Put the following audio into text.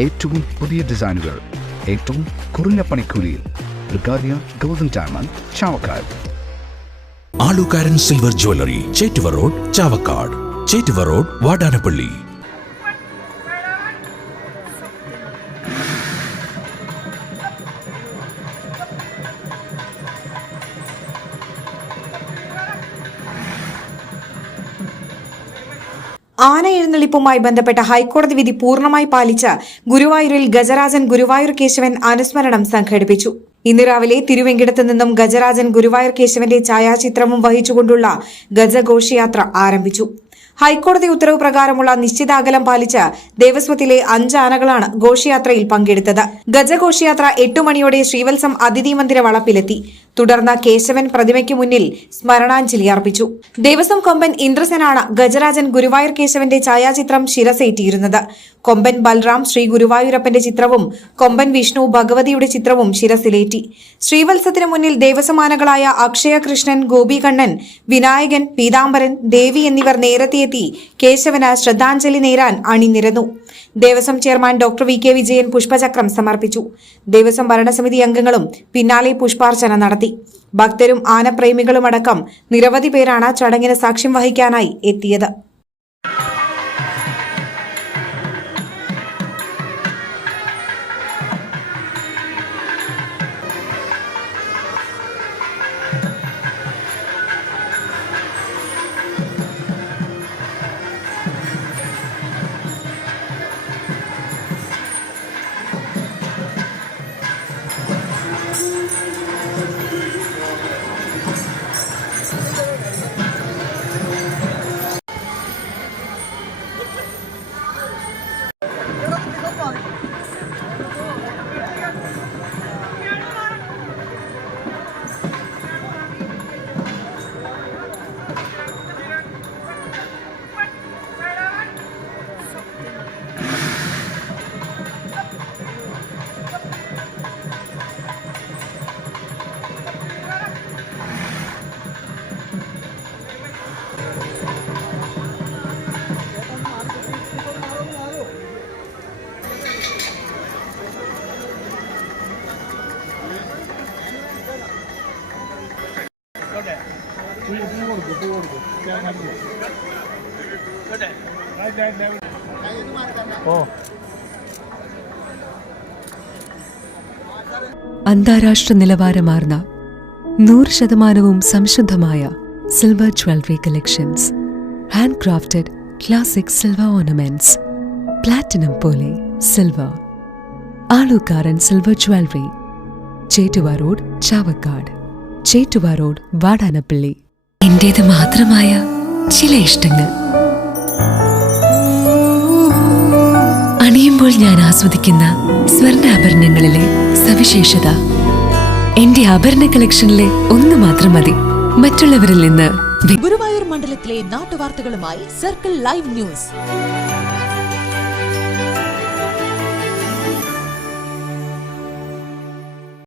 ഏറ്റവും പുതിയ ഡിസൈനുകൾ ഏറ്റവും കുറഞ്ഞ പണിക്കൂലിയിൽ. ബ്രിഗാദിയ golden diamond, Chavakkad. Alukaran silver jewellery, Chettuva road, Chavakkad. Chettuva road, Vadanappally. ആന എഴുന്നള്ളിപ്പുമായി ബന്ധപ്പെട്ട ഹൈക്കോടതി വിധി പൂർണ്ണമായി പാലിച്ച ഗുരുവായൂരിൽ ഗജരാജൻ ഗുരുവായൂർ കേശവൻ അനുസ്മരണം സംഘടിപ്പിച്ചു. ഇന്ന് രാവിലെ തിരുവെങ്കിടത്ത് നിന്നും ഗജരാജൻ ഗുരുവായൂർ കേശവന്റെ ഛായാചിത്രവും വഹിച്ചുകൊണ്ടുള്ള ഗജഘോഷയാത്ര ആരംഭിച്ചു. ഹൈക്കോടതി ഉത്തരവ് പ്രകാരമുള്ള നിശ്ചിത അകലം പാലിച്ച് ദേവസ്വത്തിലെ 5 ആനകളാണ് ഘോഷയാത്രയിൽ പങ്കെടുത്തത്. ഗജഘോഷയാത്ര 8 മണിയോടെ ശ്രീവത്സം അതിഥി മന്ദിര വളപ്പിലെത്തി. തുടർന്ന് കേശവൻ പ്രതിമയ്ക്ക് മുന്നിൽ സ്മരണാഞ്ജലി അർപ്പിച്ചു. ദേവസ്വം കൊമ്പൻ ഇന്ദ്രസനാണ് ഗജരാജൻ ഗുരുവായൂർ കേശവന്റെ ഛായാചിത്രം ശിരസേറ്റിയിരുന്നത്. കൊമ്പൻ ബൽറാം ശ്രീ ഗുരുവായൂരപ്പന്റെ ചിത്രവും കൊമ്പൻ വിഷ്ണു ഭഗവതിയുടെ ചിത്രവും ശിരസിലേറ്റി. ശ്രീവത്സത്തിന് മുന്നിൽ ദേവസ്വമാനകളായ അക്ഷയകൃഷ്ണൻ, ഗോപികണ്ണൻ, വിനായകൻ, പീതാംബരൻ, ദേവി എന്നിവർ നേരത്തെയെത്തി കേശവന് ശ്രദ്ധാഞ്ജലി നേരാൻ അണിനിരന്നു. Devaswom chairman doctor V K Vijayan പുഷ്പചക്രം സമർപ്പിച്ചു. ദേവസ്വം ഭരണസമിതി അംഗങ്ങളും പിന്നാലെ പുഷ്പാർച്ചന നടത്തി. ഭക്തരും ആനപ്രേമികളുമടക്കം നിരവധി പേരാണ് ചടങ്ങിന് സാക്ഷ്യം വഹിക്കാനായി എത്തിയത്. അന്താരാഷ്ട്ര നിലവാരമാർന്ന 100% സംശുദ്ധമായ silver jewellery collections. Hand crafted classic silver ornaments. Platinum പോലെ silver. Alukaran silver jewellery, Chettuva road, Chavakkad. Chettuva road, Vadanappally. എന്റേത് മാത്രമായ ചില ഇഷ്ടങ്ങൾ അണിയുമ്പോൾ ഞാൻ ആസ്വദിക്കുന്ന സ്വർണ്ണാഭരണങ്ങളിലെ സവിശേഷത. എന്റെ ആഭരണ കളക്ഷനിലെ ഒന്ന് മാത്രം മതി മറ്റുള്ളവരിൽ നിന്ന്. ഗുരുവായൂർ മണ്ഡലത്തിലെ നാട്ടുവാർത്തകളുമായി സർക്കിൾ ലൈവ് ന്യൂസ്.